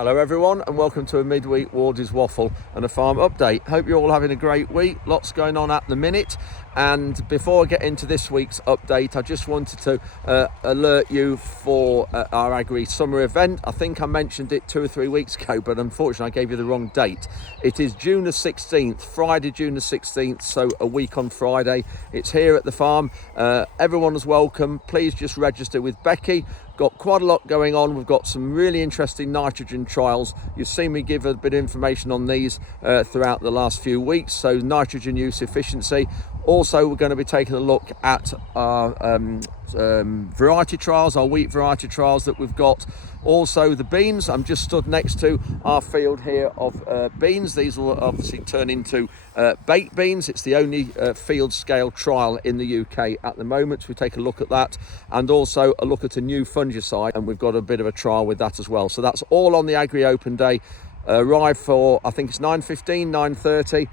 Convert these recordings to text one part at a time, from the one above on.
Hello everyone and welcome to a midweek Wardy's Waffle and a farm update. Hope you're all having a great week, lots going on at the minute. And before I get into this week's update, I just wanted to alert you for our Agri Summer event. I think I mentioned it 2 or 3 weeks ago, but unfortunately I gave you the wrong date. It is June the 16th, Friday June the 16th, so a week on Friday. It's here at the farm. Everyone is welcome. Please just register with Becky. Got quite a lot going on. We've got some really interesting nitrogen trials. You've seen me give a bit of information on these throughout the last few weeks. So nitrogen use efficiency. Also, we're going to be taking a look at our variety trials, our wheat variety trials that we've got. Also the beans. I'm just stood next to our field here of beans. These will obviously turn into baked beans. It's the only field scale trial in the UK at the moment. So we take a look at that, and also a look at a new fungicide, and we've got a bit of a trial with that as well. So that's all on the Agri Open Day. Arrive for, I think it's 9:15, 9:30.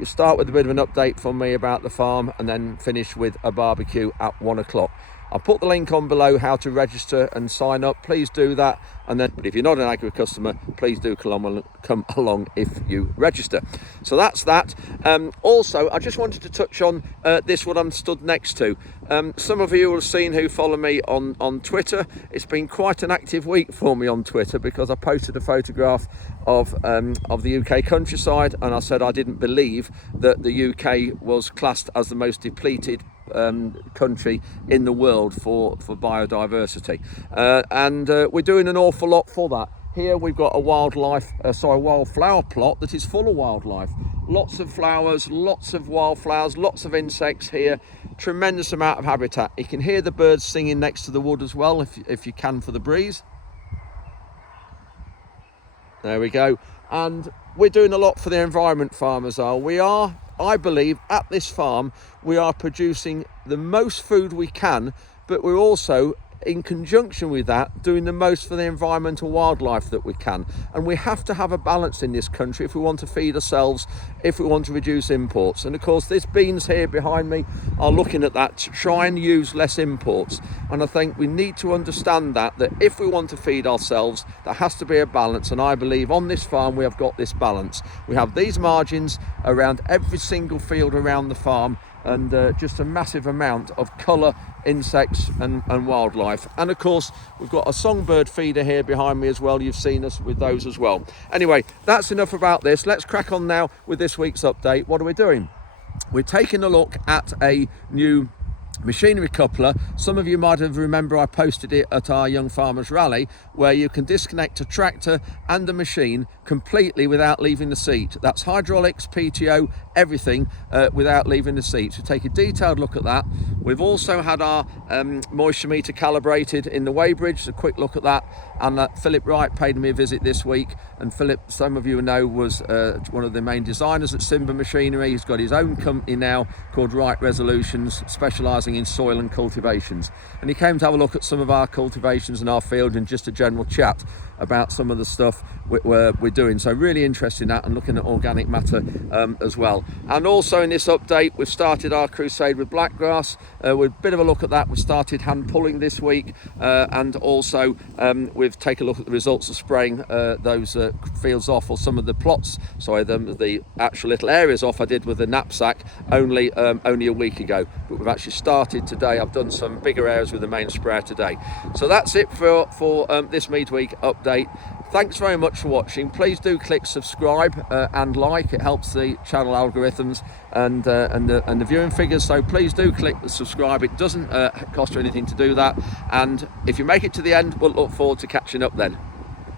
You start with a bit of an update from me about the farm and then finish with a barbecue at 1 o'clock. I'll put the link on below how to register and sign up. Please do that. And then, but if you're not an Agri customer, please do come along if you register. So that's that. Also, I just wanted to touch on this, what I'm stood next to. Some of you will have seen who follow me on Twitter. It's been quite an active week for me on Twitter because I posted a photograph of the UK countryside, and I said I didn't believe that the UK was classed as the most depleted country in the world for biodiversity, and we're doing an awful lot for that. Here we've got a wildflower plot that is full of wildlife. Lots of flowers, lots of wildflowers, lots of insects here. Tremendous amount of habitat. You can hear the birds singing next to the wood as well, if you can, for the breeze. There we go. And we're doing a lot for the environment, farmers are. We are, I believe, at this farm, we are producing the most food we can, but we're also, in conjunction with that, doing the most for the environmental wildlife that we can. And we have to have a balance in this country if we want to feed ourselves, if we want to reduce imports. And of course, these beans here behind me are looking at that to try and use less imports. And I think we need to understand that if we want to feed ourselves, there has to be a balance. And I believe on this farm, we have got this balance. We have these margins around every single field around the farm, and just a massive amount of colour, insects and wildlife. And of course, we've got a songbird feeder here behind me as well. You've seen us with those as well. Anyway, that's enough about this. Let's crack on now with this week's update. What are we doing? We're taking a look at a new machinery coupler. Some of you might have remember I posted it at our Young Farmers Rally, where you can disconnect a tractor and a machine completely without leaving the seat. That's hydraulics, PTO, everything without leaving the seat. So take a detailed look at that. We've also had our moisture meter calibrated in the weighbridge. A quick look at that. And Philip Wright paid me a visit this week. And Philip, some of you know, was one of the main designers at Simba Machinery. He's got his own company now called Wright Resolutions, specialising in soil and cultivations. And he came to have a look at some of our cultivations in our field and just a general chat about some of the stuff we're doing. So really interested in that, and looking at organic matter as well. And also in this update, we've started our crusade with Blackgrass. With a bit of a look at that. We started hand pulling this week, and also we've taken a look at the results of spraying those fields off, or some of the plots, sorry, the actual little areas off I did with the knapsack only a week ago. But we've actually started today. I've done some bigger areas with the main sprayer today. So that's it for this midweek update. Thanks very much for watching. Please do click subscribe and like. It helps the channel algorithms and the viewing figures. So please do click the subscribe. It doesn't cost you anything to do that. And if you make it to the end, we'll look forward to catching up then.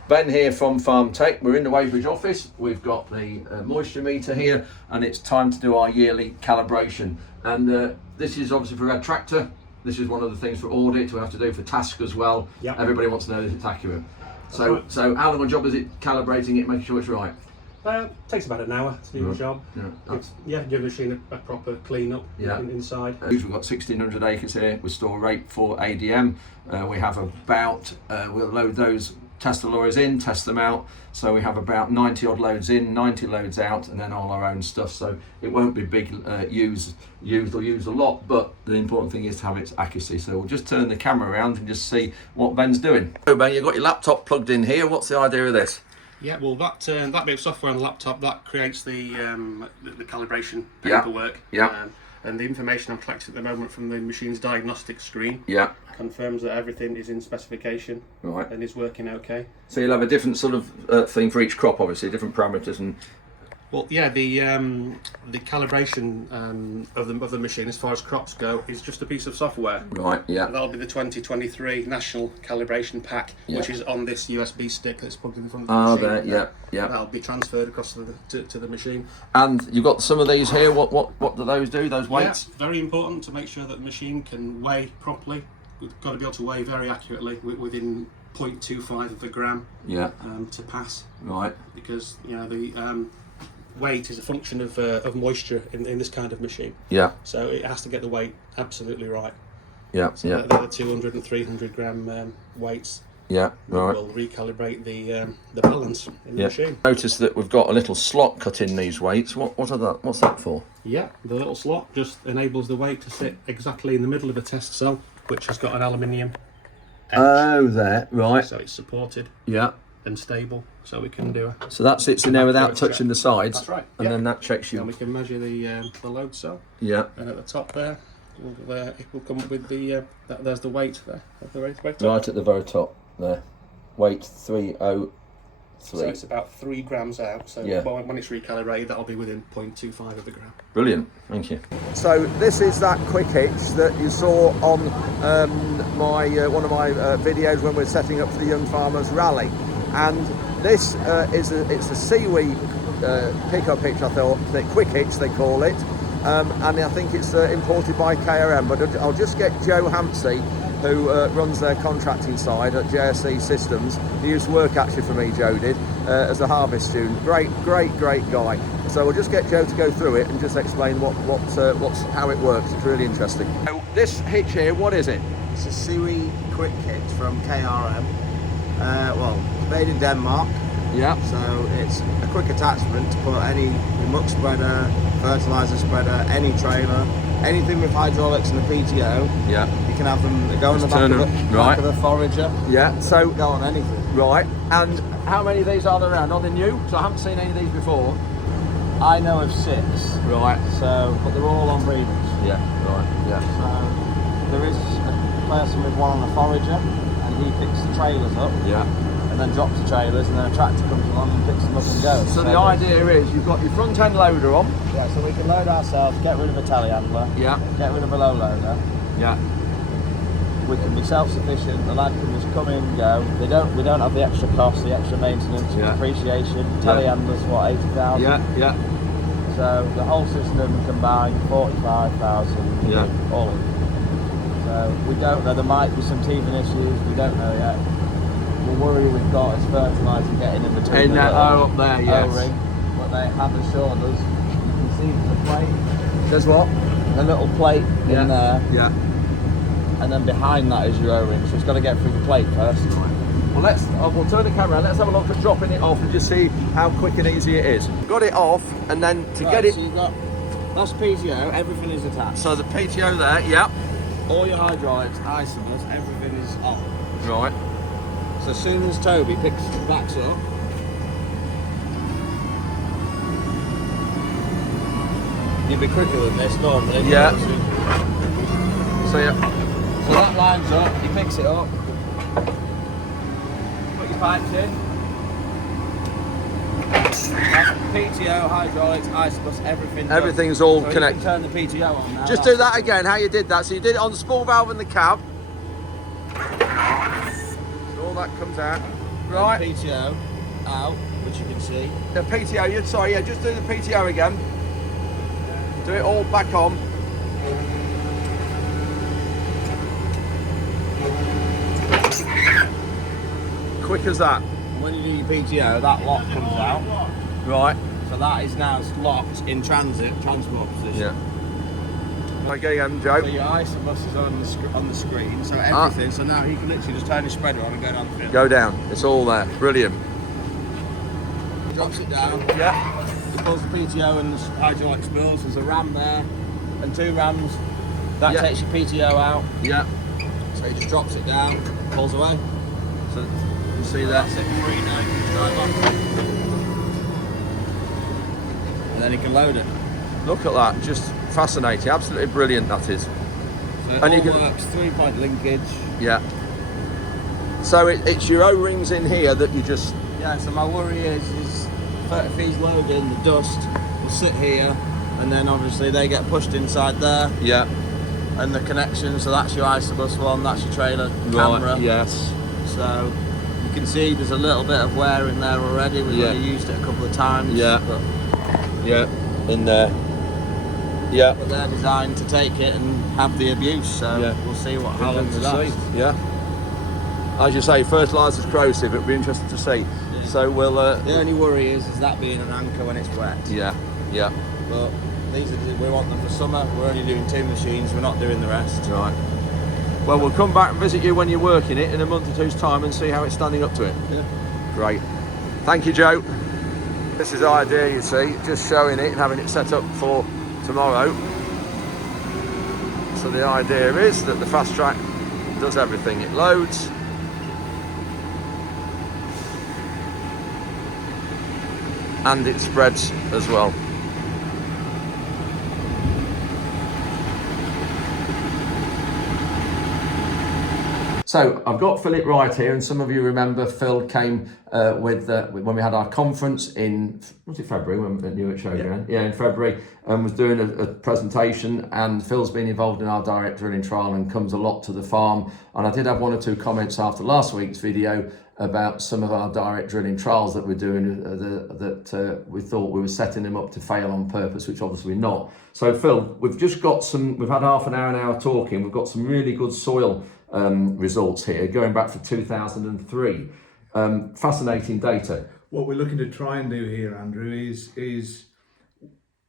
Ben here from Farm Tech. We're in the Weybridge office. We've got the moisture meter here, and it's time to do our yearly calibration. And this is obviously for a tractor. This is one of the things for audit we have to do for task as well. Yep. Everybody wants to know that it's accurate. So how long a job is it calibrating it, making sure it's right? Takes about an hour to do your job. Yeah, give the machine a proper clean up inside. We've got 1,600 acres here. We store rape for ADM. We have about, we'll load those test the lorries in, test them out. So we have about 90 odd loads in, 90 loads out, and then all our own stuff. So it won't be big used a lot, but the important thing is to have its accuracy. So we'll just turn the camera around and just see what Ben's doing. So Ben, you've got your laptop plugged in here. What's the idea of this? Yeah, well, that bit of software on the laptop that creates the calibration paperwork. Yeah. And the information I'm collecting at the moment from the machine's diagnostic screen. Yeah. Confirms that everything is in specification. Right. And is working okay. So you'll have a different sort of thing for each crop, obviously, different parameters and. Well, yeah, the calibration of the machine as far as crops go is just a piece of software. Right. Yeah. So that'll be the 2023 National Calibration Pack, which is on this USB stick that's plugged in the front of the machine. Oh, there. Yeah. Yeah. That'll be transferred across to the machine. And you've got some of these here. What do those do? Those weights? Yeah, very important to make sure that the machine can weigh properly. We've got to be able to weigh very accurately within 0.25 of a gram. Yeah. To pass. Right. Because the weight is a function of moisture in this kind of machine. Yeah. So it has to get the weight absolutely right. Yeah. So Yeah. they're the 200 and 300 gram weights. Yeah. Right. Will recalibrate the balance in the machine. Notice that we've got a little slot cut in these weights. What are that? What's that for? Yeah, the little slot just enables the weight to sit exactly in the middle of a test cell, which has got an aluminium edge. Oh, there. Right. So it's supported. Yeah. And stable, so we can do So that sits in there without touching the sides. That's right. And then that checks you. And we can measure the load cell. Yeah. And at the top there, it will come up with the there's the weight there. The weight Right at the very top there. Weight 303. So it's about 3 grams out. So when it's recalibrated, that'll be within 0.25 of a gram. Brilliant, thank you. So this is that quick hitch that you saw on one of my videos when we're setting up for the Young Farmers Rally, and this it's a seaweed pickup hitch. I thought the quick hitch they call it, and I think it's imported by KRM. But I'll just get Joe Hampsey, who runs their contracting side at JSC Systems. He used to work actually for me, Joe did, as a harvest student. Great guy. So we'll just get Joe to go through it and just explain how it works. It's really interesting. So this hitch here, what is it? It's a seaweed quick hitch from KRM. Well, it's made in Denmark. Yeah. So it's a quick attachment to put any muck spreader, fertilizer spreader, any trailer, anything with hydraulics and a PTO. Yeah. You can have them go on the back of a forager. Yeah. So go on anything. Right. And how many of these are there around? Are they new? So I haven't seen any of these before. I know of 6. Right. So, but they're all on readers. Yeah. Right. Yeah. So there is a person with one on a forager, and he picks the trailers up. Yeah. And then drops the trailers, and then a tractor comes along and picks them up and goes. So the idea is you've got your front end loader on. Yeah, so we can load ourselves, get rid of a telehandler. Yeah. Get rid of a low loader. Yeah. We can be self-sufficient. The lad can just come in and go. We don't have the extra costs, the extra maintenance, depreciation. Telehandlers, what, 80,000? Yeah. So the whole system combined 45,000. Yeah. All in. So we don't know. There might be some teething issues. We don't know yet. The worry we've got is fertiliser getting in between the up there, yes. O-ring, but they have assured us. You can see the plate. There's what? A little plate in there. Yeah. And then behind that is your O-ring, so it's got to get through the plate first. Well, we'll turn the camera. Let's have a look at dropping it off and just see how quick and easy it is. Got it off, and then to get it. So you've got that's PTO. Everything is attached. So the PTO there, yeah. All your hydraulics, isomers, everything is on. Right. So as soon as Toby backs up, you'll be quicker than this normally. Yeah. So that lines up, he picks it up, put your pipes in. PTO, hydraulics, isomers, everything. Everything's all so connected. You can turn the PTO on now. Just do that again, how you did that. So you did it on the spool valve in the cab. So all that comes out. Right. PTO out, which you can see. The PTO, just do the PTO again. Do it all back on. Quick as that. When you do your PTO, that lock comes out. Right. So that is now locked in transport position. Yeah. Again, So Joe. your isobus is on the screen, so everything. So now he can literally just turn his spreader on and go down the field. Go down. It's all there. Brilliant. Drops it down. Yeah. He pulls the PTO and the hydraulic spills. There's a ram there and 2 rams. That Yeah. takes your PTO out. Yeah. So he just drops it down, pulls away. So you can see that. That's it. Free now. You can drive off. And then he can load it. Look at that. Just fascinating. Absolutely brilliant. That is. So it And all you can- works 3-point linkage. Yeah. So it's your O-rings in here that you just. Yeah, so my worry is if he's loading, the dust will sit here, and then obviously they get pushed inside there, Yeah. and the connection, so that's your isobus one, that's your trailer camera. Right. Yes. So you can see there's a little bit of wear in there already. We've Yeah. only used it a couple of times. Yeah. But Yeah. In there. Yeah. they're designed to take it and have the abuse, so Yeah. we'll see how long they last. Yeah. As you say, fertiliser's corrosive. It'll be interesting to see. Yeah. So we'll. The only worry is that being an anchor when it's wet. Yeah. Yeah. But we want them for summer. We're only doing 2 machines. We're not doing the rest. Right. Well, we'll come back and visit you when you're working it in a month or two's time and see how it's standing up to it. Yeah. Great. Thank you, Joe. This is the idea, you see, just showing it and having it set up for tomorrow. So the idea is that the fast track does everything. It loads. And it spreads as well. So I've got Philip right here, and some of you remember Phil came when we had our conference in, was it February when we knew it showed around? Yeah, in February, and was doing a presentation, and Phil's been involved in our direct drilling trial and comes a lot to the farm. And I did have 1 or 2 comments after last week's video about some of our direct drilling trials that we're doing that we thought we were setting them up to fail on purpose, which obviously we're not. So Phil, we've had half an hour talking. We've got some really good soil results here going back to 2003. Fascinating data. What we're looking to try and do here, Andrew, is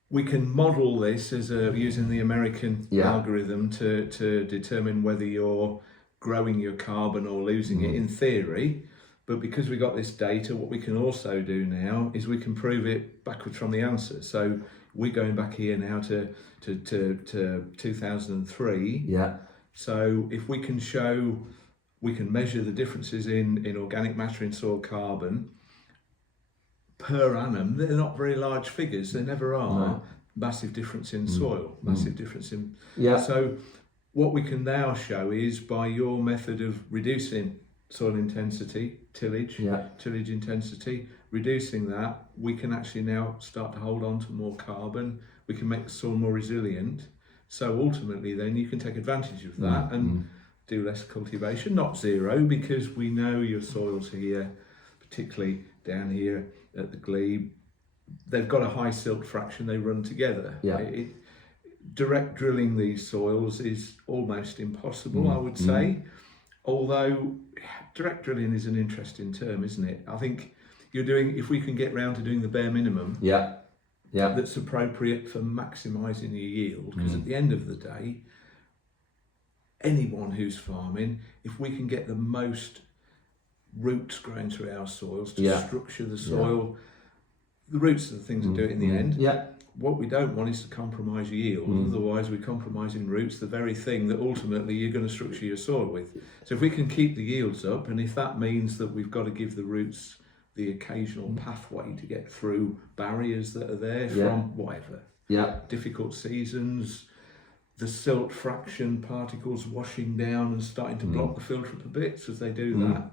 we can model this as using the American algorithm to determine whether you're growing your carbon or losing it in theory. But because we got this data, what we can also do now is we can prove it backwards from the answer. So we're going back here now to 2003. Yeah. So if we can show, we can measure the differences in organic matter in soil carbon per annum. They're not very large figures, they never are. No. Massive difference in soil, massive difference in... Yeah. So what we can now show is by your method of reducing soil intensity, tillage intensity, reducing that, we can actually now start to hold on to more carbon. We can make the soil more resilient. So ultimately then you can take advantage of that and do less cultivation, not zero, because we know your soils here, particularly down here at the glebe, they've got a high silt fraction, they run together. Yeah. Direct drilling these soils is almost impossible, I would say. Although direct drilling is an interesting term, isn't it? I think if we can get round to doing the bare minimum, that's appropriate for maximising your yield, because at the end of the day, anyone who's farming, if we can get the most roots growing through our soils to structure the soil, the roots are the things that do it in the end. What we don't want is to compromise yield, otherwise we're compromising roots, the very thing that ultimately you're going to structure your soil with. So if we can keep the yields up, and if that means that we've got to give the roots the occasional pathway to get through barriers that are there from whatever, difficult seasons, the silt fraction particles washing down and starting to block the filter up a bit, so as they do that,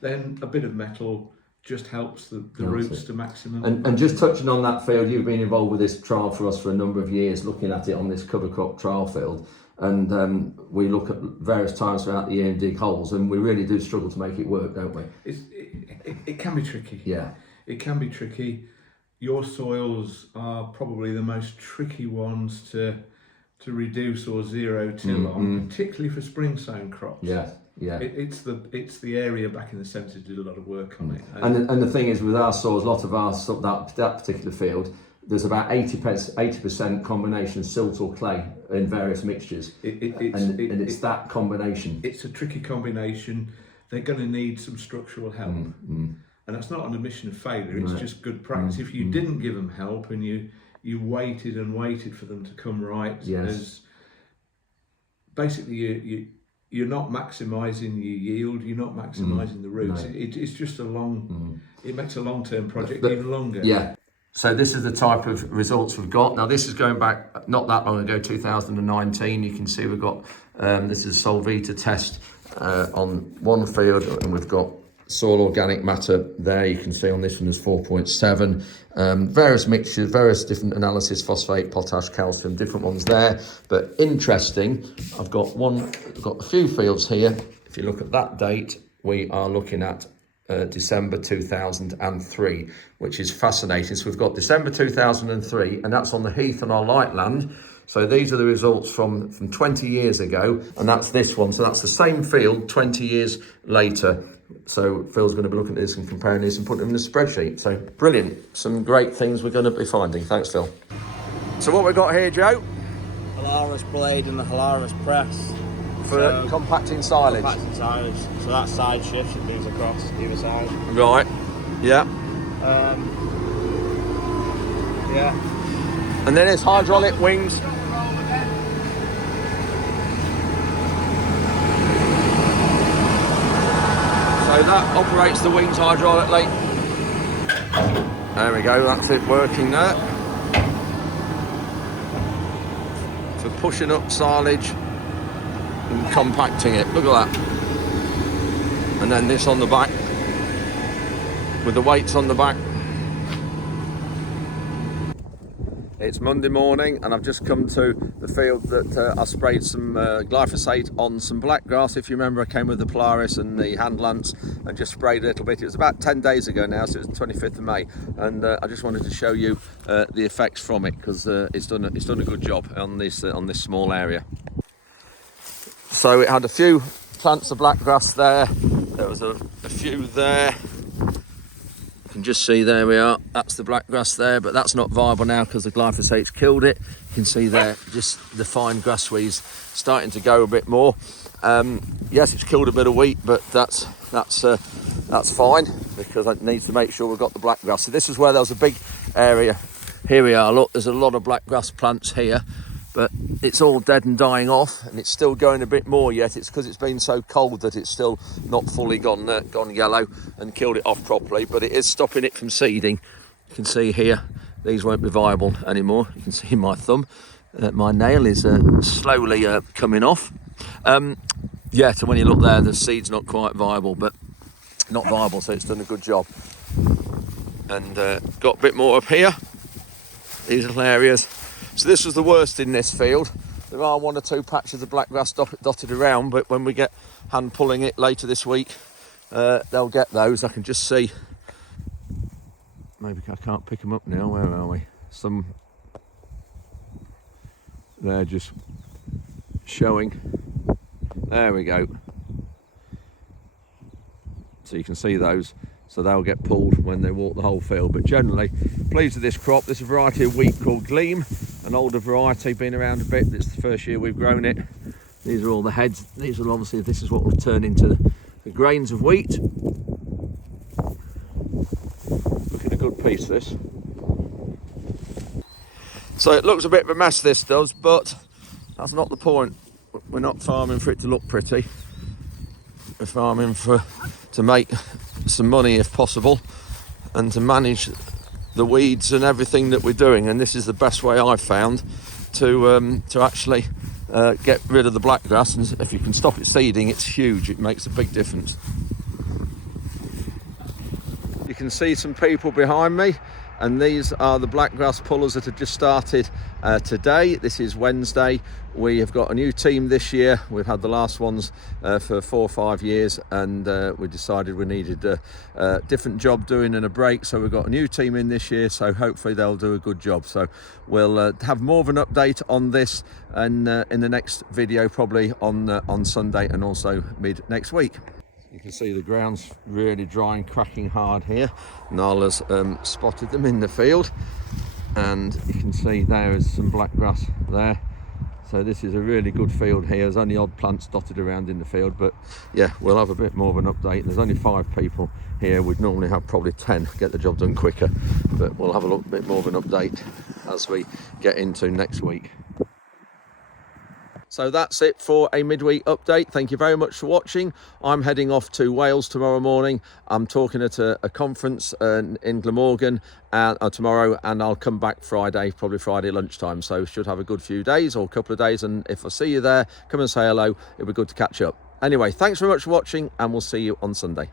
then a bit of metal just helps the roots to maximum. And just touching on that field, you've been involved with this trial for us for a number of years, looking at it on this cover crop trial field. And we look at various times throughout the year and dig holes, and we really do struggle to make it work, don't we? It can be tricky. Yeah. It can be tricky. Your soils are probably the most tricky ones to reduce or zero till on, particularly for spring sown crops. Yeah. It's the area back in the 70s did a lot of work on it. And the thing is, with our soils, a lot of our that particular field, there's about 80% combination silt or clay in various mixtures. It's that combination. It's a tricky combination. They're going to need some structural help. And that's not an admission of failure, it's just good practice. If you didn't give them help and you waited and waited for them to come right, yes. Basically you're not maximising your yield, you're not maximising the roots. No. It's just a long, it makes a long-term project even longer. Yeah. So this is the type of results we've got. Now this is going back not that long ago, 2019. You can see we've got, this is a Solvita test on one field, and we've got soil organic matter there. You can see on this one is 4.7. Various mixtures, various different analysis, phosphate, potash, calcium, different ones there. But interesting, I've got a few fields here. If you look at that date, we are looking at December 2003, which is fascinating. So we've got December 2003, and that's on the heath and our light land. So these are the results from 20 years ago, and that's this one. So that's the same field 20 years later. So Phil's going to be looking at this and comparing this and putting them in a spreadsheet. So brilliant. Some great things we're going to be finding. Thanks, Phil. So what we've got here, Joe? Hilarus blade and the Hilarus press. For compacting silage. Compacting silage. So that side shift, it moves across either side. Right. Yeah. Yeah. And then it's hydraulic wings. So that operates the wings hydraulically. There we go, that's it working there. For pushing up silage and compacting it. Look at that. And then this on the back with the weights on the back. It's Monday morning and I've just come to the field that I sprayed some glyphosate on some blackgrass. If you remember, I came with the Polaris and the hand lance and just sprayed a little bit. It was about 10 days ago now, so it was the 25th of May. And I just wanted to show you the effects from it, because it's done a good job on this small area. So it had a few plants of blackgrass there. There was a few there. You can just see, there we are, that's the blackgrass there, but that's not viable now because the glyphosate's killed it. You can see there just the fine grass weeds starting to go a bit more. Yes, it's killed a bit of wheat, but that's fine, because it needs to make sure we've got the blackgrass. So this is where there was a big area. Here we are, look, there's a lot of blackgrass plants here, but it's all dead and dying off, and it's still going a bit more yet. It's because it's been so cold that it's still not fully gone yellow and killed it off properly, but it is stopping it from seeding. You can see here, these won't be viable anymore. You can see my thumb, my nail is slowly coming off. Yeah, so when you look there, the seed's not quite viable, but not viable, so it's done a good job. And got a bit more up here, these little areas. So this was the worst in this field. There are one or two patches of blackgrass dotted around, but when we get hand pulling it later this week, they'll get those. I can just see, maybe I can't pick them up now, where are we? Some, they're just showing. There we go. So you can see those. So they'll get pulled when they walk the whole field. But generally, pleased with this crop. There's a variety of wheat called Gleam, an older variety, been around a bit. It's the first year we've grown it. These are all the heads. These will obviously, this is what will turn into the grains of wheat. Looking a good piece, this. So it looks a bit of a mess, this does, but that's not the point. We're not farming for it to look pretty. We're farming to make some money if possible, and to manage the weeds and everything that we're doing. And this is the best way I've found to actually get rid of the blackgrass. And if you can stop it seeding, it's huge. It makes a big difference. You can see some people behind me, and these are the blackgrass pullers that have just started today. This is Wednesday. We have got a new team this year. We've had the last ones for 4 or 5 years, and we decided we needed a different job doing and a break. So we've got a new team in this year, so hopefully they'll do a good job. So we'll have more of an update on this and in the next video, probably on Sunday and also mid next week. You can see the ground's really dry and cracking hard here. Nala's spotted them in the field. and you can see there is some blackgrass there. So this is a really good field here. There's only odd plants dotted around in the field, but yeah, we'll have a bit more of an update. There's only 5 people here. We'd normally have probably 10, get the job done quicker, but we'll have a little bit more of an update as we get into next week. So that's it for a midweek update. Thank you very much for watching. I'm heading off to Wales tomorrow morning. I'm talking at a conference in Glamorgan tomorrow, and I'll come back Friday, probably Friday lunchtime. So should have a good few days or a couple of days. And if I see you there, come and say hello. It'll be good to catch up. Anyway, thanks very much for watching, and we'll see you on Sunday.